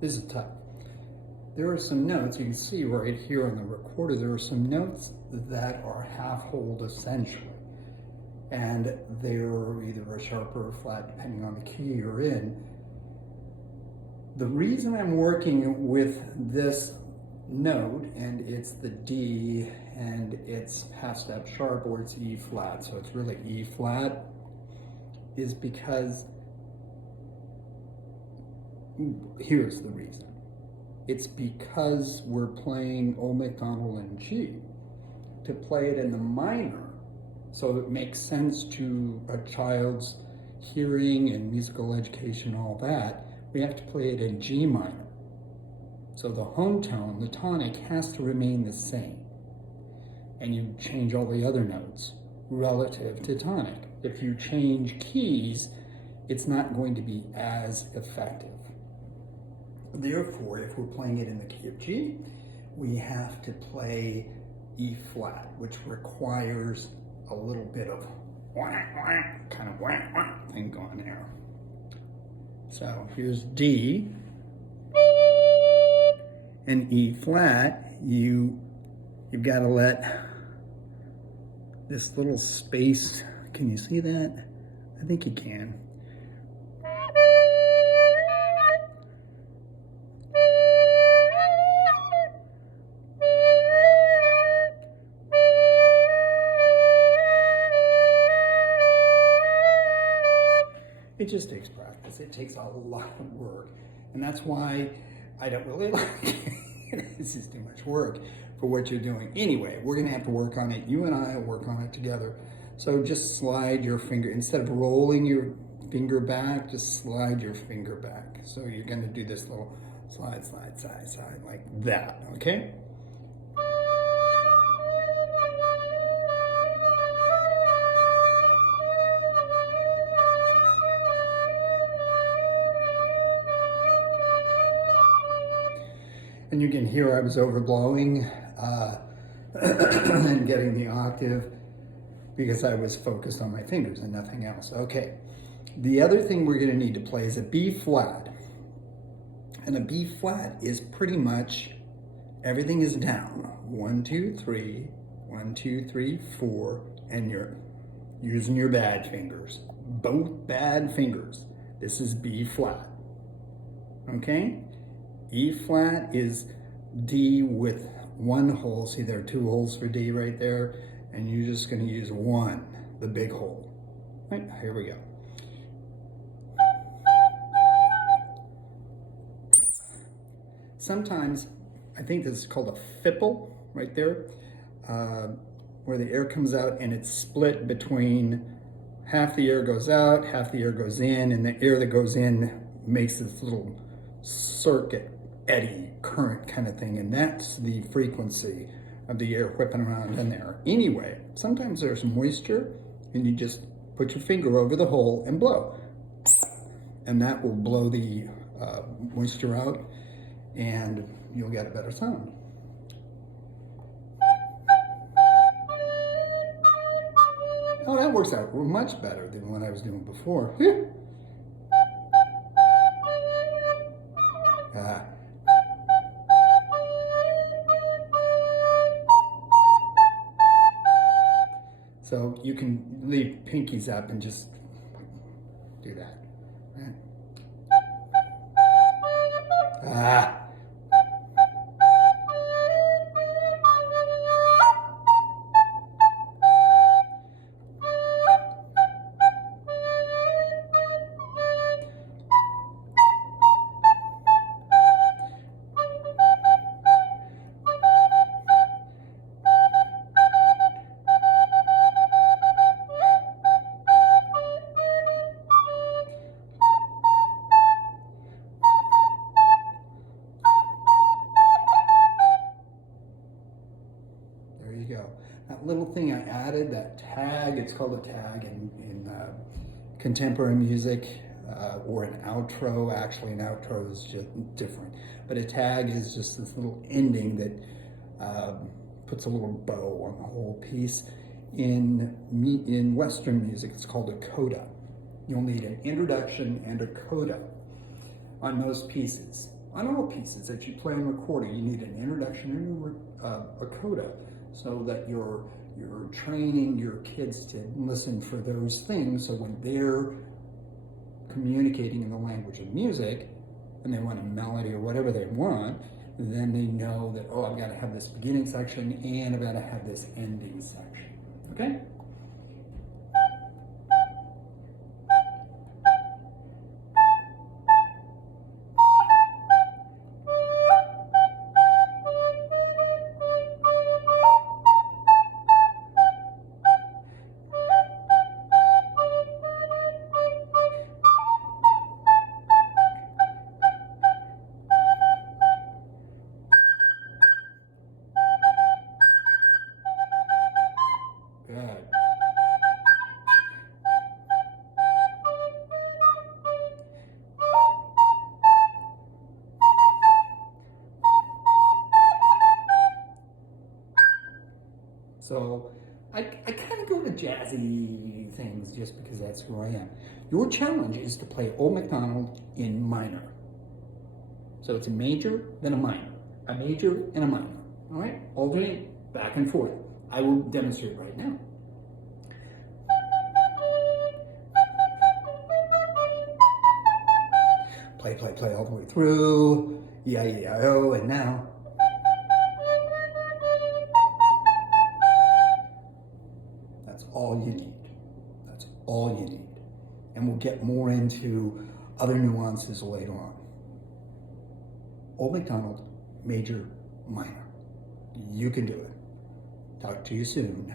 This is tough. There are some notes, you can see right here on the recorder, there are some notes that are half hold essentially. And they're either a sharp or a flat, depending on the key you're in. The reason I'm working with this note, and it's the D, and it's half step sharp, or it's E flat, so it's really E flat, is because, here's the reason. It's because we're playing Old MacDonald in G. To play it in the minor, so it makes sense to a child's hearing and musical education, all that, we have to play it in G minor. So the home tone, the tonic, has to remain the same. And you change all the other notes relative to tonic. If you change keys, it's not going to be as effective. Therefore, if we're playing it in the key of G, we have to play E flat, which requires a little bit of kind of thing going there. So here's D and E flat. You've got to let this little space, can you see that? I think you can. It just takes practice. It takes a lot of work. And that's why I don't really like it. This is too much work for what you're doing. Anyway, we're gonna have to work on it. You and I will work on it together. So just slide your finger, instead of rolling your finger back, just slide your finger back. So you're gonna do this little slide, slide, side, side, like that, okay? And you can hear I was overblowing and getting the octave because I was focused on my fingers and nothing else. Okay, the other thing we're gonna need to play is a B flat. And a B flat is pretty much, everything is down. 1, 2, 3, 1, 2, 3, 4, and you're using your bad fingers. Both bad fingers. This is B flat, okay? E flat is D with one hole. See, there are 2 holes for D right there, and you're just going to use one, the big hole. Right, here we go. Sometimes, I think this is called a fipple right there, where the air comes out and it's split between half the air goes out, half the air goes in, and the air that goes in makes this little circuit, eddy, current kind of thing, and that's the frequency of the air whipping around in there. Anyway, sometimes there's moisture, and you just put your finger over the hole and blow, and that will blow the moisture out, and you'll get a better sound. Oh, that works out much better than what I was doing before. So you can leave pinkies up and just do that. Right? Go. That little thing I added, that tag, it's called a tag in contemporary music, or an outro. Actually, an outro is just different. But a tag is just this little ending that puts a little bow on the whole piece. In Western music, it's called a coda. You'll need an introduction and a coda on most pieces. on all pieces that you play on recording, you need an introduction and a coda, so that you're training your kids to listen for those things, so when they're communicating in the language of music and they want a melody or whatever they want, then they know that, oh, I've got to have this beginning section and I've got to have this ending section. Okay? Good. So I kind of go to jazzy things just because that's who I am. Your challenge is to play Old MacDonald in minor. So it's a major, then a minor. A major and a minor. All right? Alternate back and forth. I will demonstrate right now. Play, play, play all the way through. E-I-E-I-O, and now. That's all you need. That's all you need. And we'll get more into other nuances later on. Old MacDonald, major, minor. You can do it. Talk to you soon.